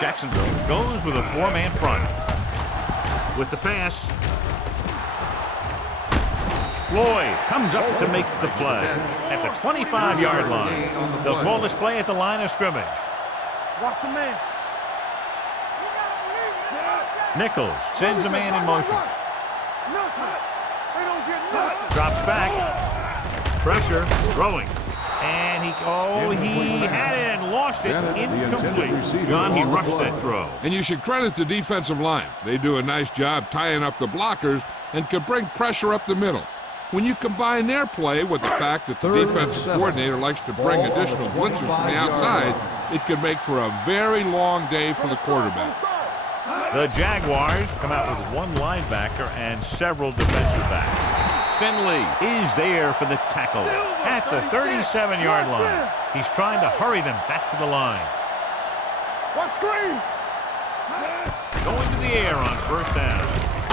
Jacksonville goes with a 4-man front. With the pass, Floyd comes up to make the play at the 25-yard line. They'll call this play at the line of scrimmage. Watch a man. Nichols sends a man in motion. Drops back. Pressure. Throwing. And he had it and lost it. Incomplete. John, he rushed that throw. And you should credit the defensive line. They do a nice job tying up the blockers and can bring pressure up the middle. When you combine their play with the fact that the defensive coordinator likes to bring additional blitzers from the outside, it can make for a very long day for the quarterback. The Jaguars come out with 1 linebacker and several defensive backs. Finley is there for the tackle at the 37-yard line. He's trying to hurry them back to the line. What screen? Going to the air on first down.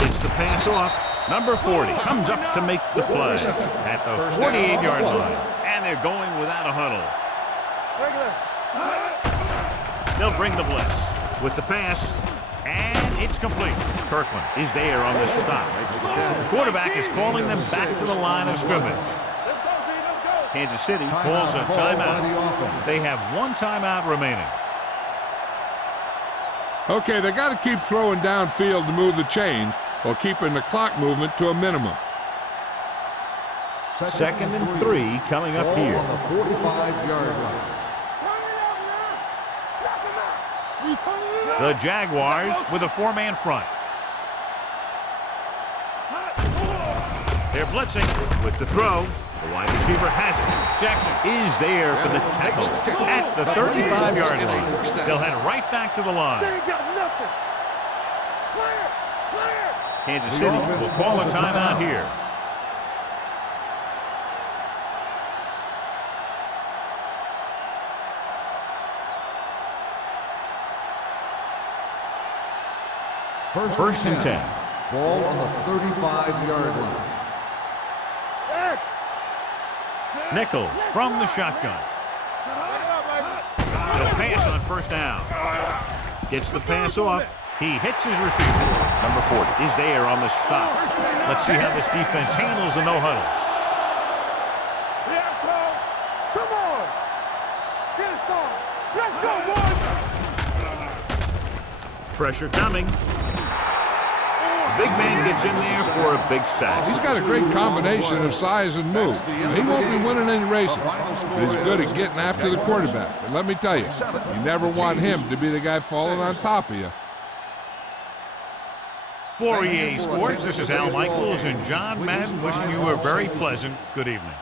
It's the pass off. Number 40 comes up to make the play at the 48-yard line. And they're going without a huddle. They'll bring the blitz with the pass. And it's complete. Kirkland is there on the stop. The quarterback is calling them back to the line of scrimmage. Kansas City calls a timeout. They have 1 timeout remaining. Okay, they got to keep throwing downfield to move the chains while keeping the clock movement to a minimum. Second and 3 coming up here. On the 45-yard line. The Jaguars with a 4-man front. They're blitzing with the throw. The wide receiver has it. Jackson is there for the tackle at the 35-yard line. They'll head right back to the line. They ain't got nothing. Clear. Kansas City will call a timeout here. First and 10. Ball on the 35-yard line. Nichols from the shotgun. He'll pass on first down. Gets the pass off. He hits his receiver. Number 40 is there on the stop. Let's see how this defense handles the no-huddle. Come on. Get it on. Let's go, boys. Pressure coming. Big man gets in there for a big sack. He's got a great combination of size and move. He won't be winning any races, but he's good at getting after the quarterback. And let me tell you, you never want him to be the guy falling on top of you. For EA Sports, this is Al Michaels and John Madden wishing you a very pleasant good evening.